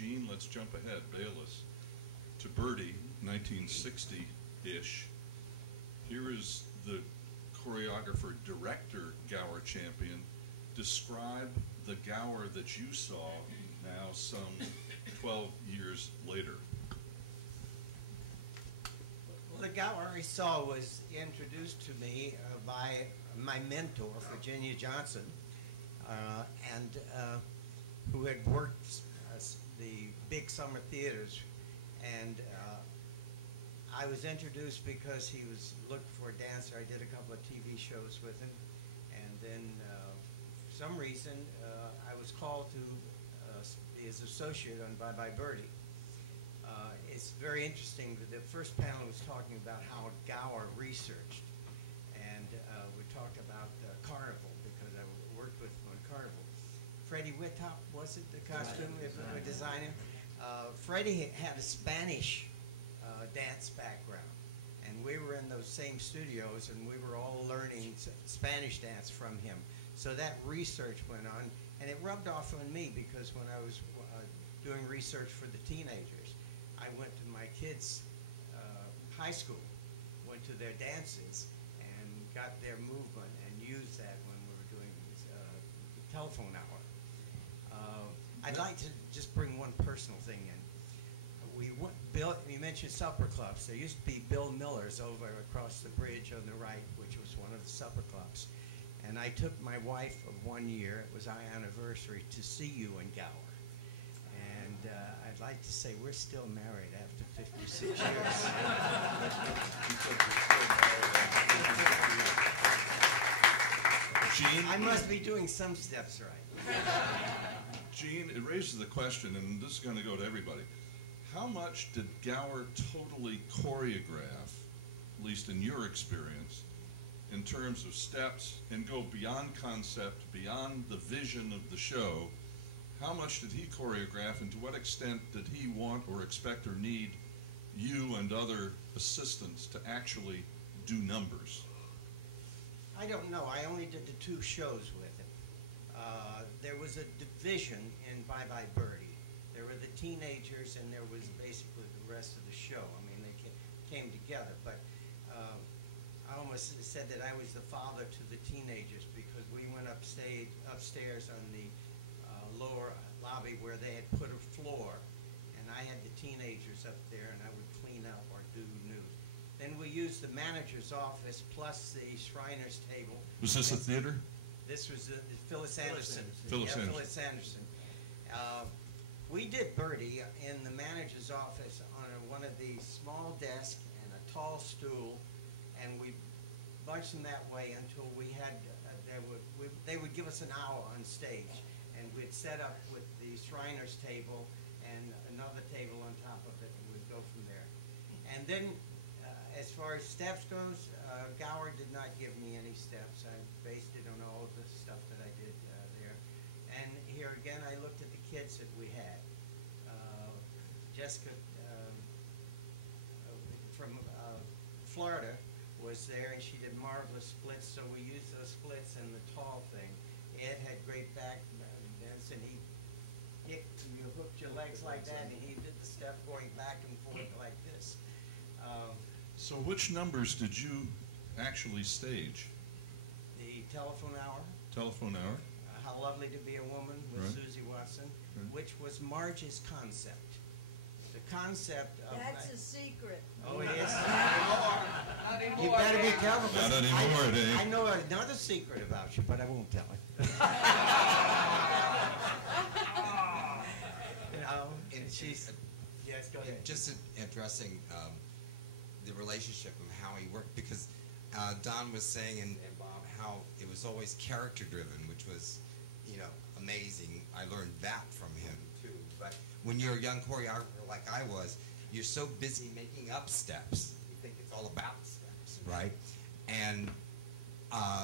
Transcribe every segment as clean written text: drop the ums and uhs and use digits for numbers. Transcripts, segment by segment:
Gene, let's jump ahead, Bayliss, to Birdie, 1960-ish. Here is the choreographer, director, Gower Champion. Describe the Gower that you saw now some 12 years later. Well, the Gower I saw was introduced to me by my mentor, Virginia Johnson, who had worked the big summer theaters. And I was introduced because he was looking for a dancer. I did a couple of TV shows with him. And then for some reason, I was called to be his associate on Bye Bye Birdie. It's very interesting that the first panel was talking about how Gower researched. And we talked about Carnival, because I worked with him on Carnival. Freddie Whittop, was it the costume designer? Freddie had a Spanish dance background, and we were in those same studios, and we were all learning Spanish dance from him. So that research went on, and it rubbed off on me, because when I was doing research for the teenagers, I went to my kids' high school, went to their dances, and got their movement, and used that when we were doing the telephone hour. I'd like to just bring one personal thing in. You mentioned supper clubs. There used to be Bill Miller's over across the bridge on the right, which was one of the supper clubs. And I took my wife of 1 year, it was our anniversary, to see you in Gower. And I'd like to say we're still married after 56 years. Gene? I must be doing some steps right. Gene, it raises the question, and this is going to go to everybody. How much did Gower totally choreograph, at least in your experience, in terms of steps, and go beyond concept, beyond the vision of the show? How much did he choreograph, and to what extent did he want or expect or need you and other assistants to actually do numbers? I don't know. I only did the 2 shows with him. There was a division in Bye Bye Birdie. There were the teenagers, and there was basically the rest of the show. I mean, they came together. But I almost said that I was the father to the teenagers, because we went upstairs on the lower lobby where they had put a floor, and I had the teenagers up there, and I would clean up or do news. Then we used the manager's office plus the Shriner's table. Was this a theater? This was Phyllis Anderson. Phyllis Anderson. Phyllis Anderson. We did Birdie in the manager's office on one of these small desks and a tall stool, and we bunched them that way until we had, they would give us an hour on stage, and we'd set up with the Shriner's table and another table on top of it, and we'd go from there. And then, as far as steps goes, Gower did not give me any steps. I based it on all of the stuff that I did there. And here again, I looked at the kids that we had. Jessica from Florida was there, and she did marvelous splits, so we used those splits and the tall thing. Ed had great back bends, and you hooked your legs like that, and he did the step going back and forth like this. So which numbers did you actually stage? The telephone hour. Telephone hour? How Lovely to Be a Woman with Right. Susie Watson, Right. which was Marge's concept. The concept of... That's a secret. Oh, it is? Not anymore. You better be careful. Not anymore, Dave. I know another secret about you, but I won't tell it. You know, and she's... Yes, go ahead. Just addressing the relationship of how he worked, because Don was saying, and Bob, how it was always character driven, which was, amazing. I learned that from him too. But when you're a young choreographer like I was, you're so busy making up steps. You think it's all about steps, right? And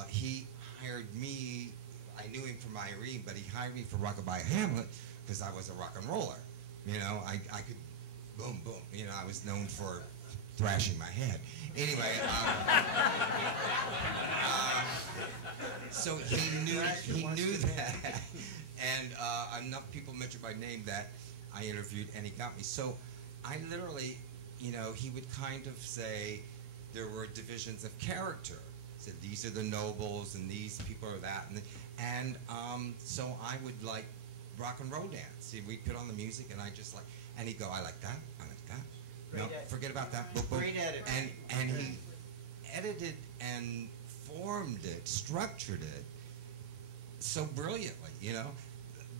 he hired me. I knew him from Irene, but he hired me for Rockabye Hamlet because I was a rock and roller. I could boom, boom. I was known for thrashing my head. Anyway, so he knew that, and enough people mentioned by name that I interviewed, and he got me. So I literally, you know, he would kind of say there were divisions of character. He said these are the nobles, and these people are that, and so I would like rock and roll dance. We'd put on the music, and I just like, and he'd go, I like that, I like that. Great No, forget about that. Boom, boom. Great edit. And he edited and formed it, structured it so brilliantly, you know.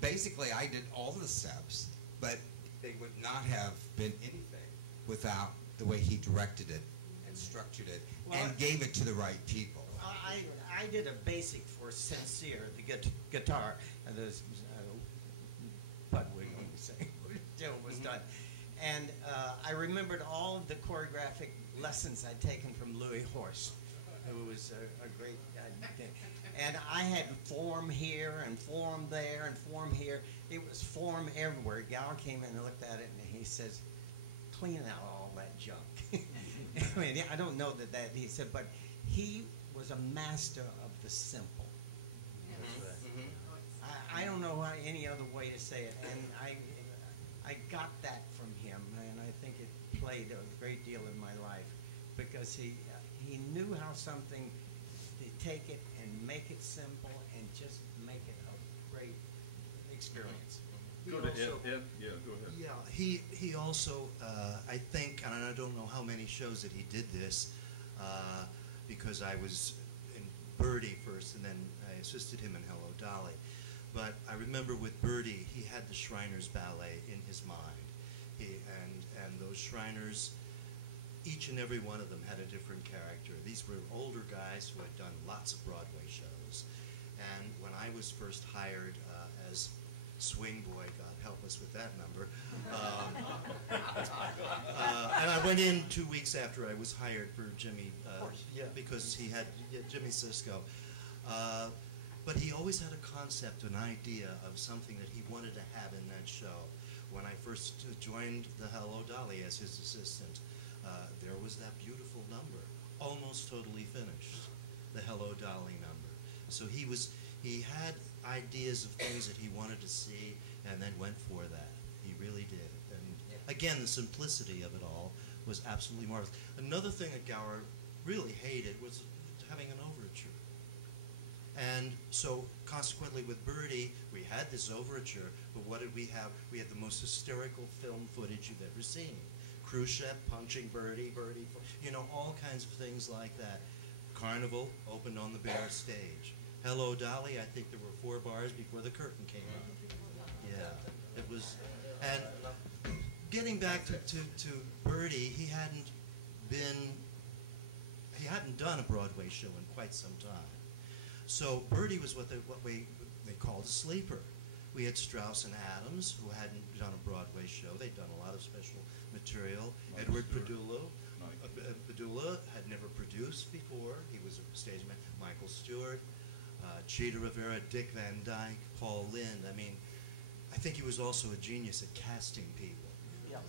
Basically, I did all the steps, but they would not have been anything without the way he directed it and structured it and gave it to the right people. I did a basic for Sincere, the guitar, and those Budwig, when we say, until it was done. And I remembered all of the choreographic lessons I'd taken from Louis Horst, who was a great guy. And I had form here and form there and form here. It was form everywhere. Gower came in and looked at it and he says, clean out all that junk. I mean, I don't know that he said, but he was a master of the simple. I don't know any other way to say it. And I got that from him, and I think it played a great deal in my life because he knew how something to take it and make it simple and just make it a great experience. Go to Ed. Yeah, go ahead. Yeah, he also, I think, and I don't know how many shows that he did this, because I was in Birdie first, and then I assisted him in Hello Dolly. But I remember with Birdie, he had the Shriners Ballet in his mind. And those Shriners, each and every one of them had a different character. These were older guys who had done lots of Broadway shows. And when I was first hired as Swing Boy, God help us with that number, and I went in 2 weeks after I was hired for Jimmy, because he had Jimmy Sisko. But he always had a concept, an idea of something that he wanted to have in that show. When I first joined the Hello Dolly as his assistant, there was that beautiful number, almost totally finished, the Hello Dolly number. So he had ideas of things that he wanted to see and then went for that. He really did. And again, the simplicity of it all was absolutely marvelous. Another thing that Gower really hated was having an overture. And so, consequently, with Birdie, we had this overture, but what did we have? We had the most hysterical film footage you've ever seen. Khrushchev punching Birdie, you know, all kinds of things like that. Carnival opened on the bare stage. Hello Dolly, I think there were 4 bars before the curtain came up. Yeah, it was, and getting back to Birdie, he hadn't done a Broadway show in quite some time. So Birdie was what they called a sleeper. We had Strauss and Adams, who hadn't done a Broadway show. They'd done a lot of special material. Edward Padula had never produced before. He was a stage man. Michael Stewart, Cheetah Rivera, Dick Van Dyke, Paul Lynde. I mean, I think he was also a genius at casting people. Yeah.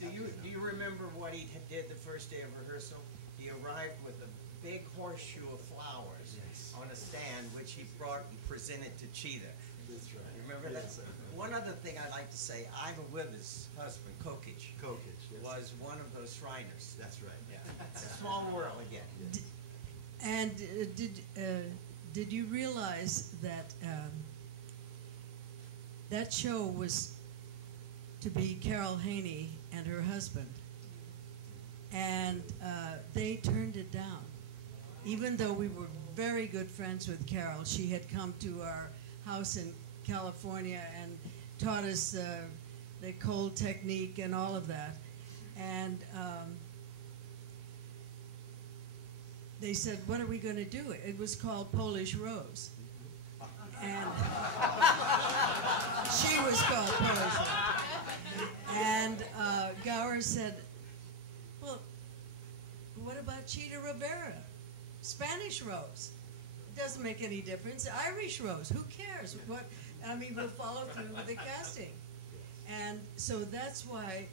Do you remember what he did the first day of rehearsal? He arrived with a big horseshoe of flowers on a stand, which he brought and presented to Cheetah. That's right. You remember that? Yes, One other thing I'd like to say, Ivan Withers' husband, Kokich, yes. was one of those Shriners. That's right. Yeah. It's a small world again. And did you realize that that show was to be Carol Haney and her husband, and they turned it down, even though we were very good friends with Carol. She had come to our house in California and taught us the cold technique and all of that, and they said, what are we going to do? It was called Polish Rose. And she was called Polish Rose. And Gower said, well, what about Cheetah Rivera? Spanish Rose. It doesn't make any difference. Irish Rose, who cares? What? I mean, we'll follow through with the casting. And so that's why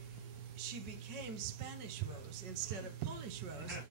she became Spanish Rose instead of Polish Rose.